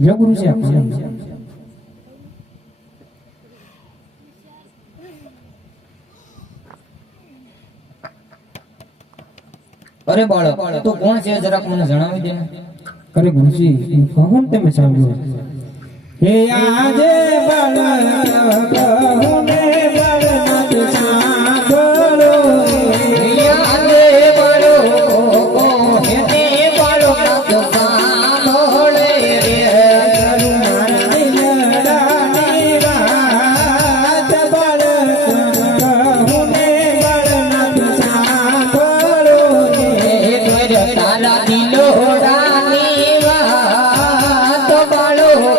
ગુરુજી આપણે અરે બાળક, તો કોણ છે જરાક મને જણાવી દે અરે ગુરુજી કહું તમે સાંભળ્યું હે આજે બાળક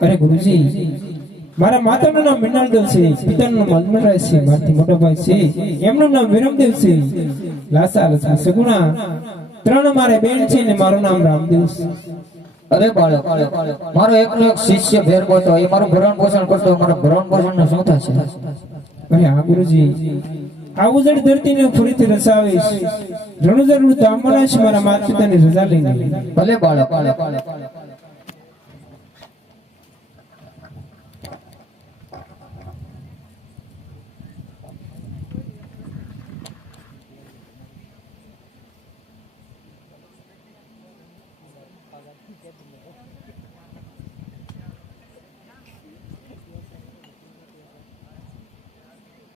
અરે ગુરુજી મારા માતાનું નામ મૃણાલદેવ છે પિતાનું નામ અલમરાય છે મારાથી મોટો ભાઈ છે એમનું નામ વિરમદેવ છે. લાસા લાસા સગુણા ત્રણ મારે બેન છે ને મારું નામ રામદેવ છે. અરે બાળક મારો એકનો એક શિષ્ય ભેરવો હતો એ મારું ભરણ પોષણ કરતો મારો ભરણ પોષણનું શું થશે અરે હા ગુરુજી આ ઉજળી ધરતીને ફરીથી રસાવીશ. રણુજર અમરાશ મારા માતા પિતાની રજા લઈને ભલે બાળક 사람 힘 때문에.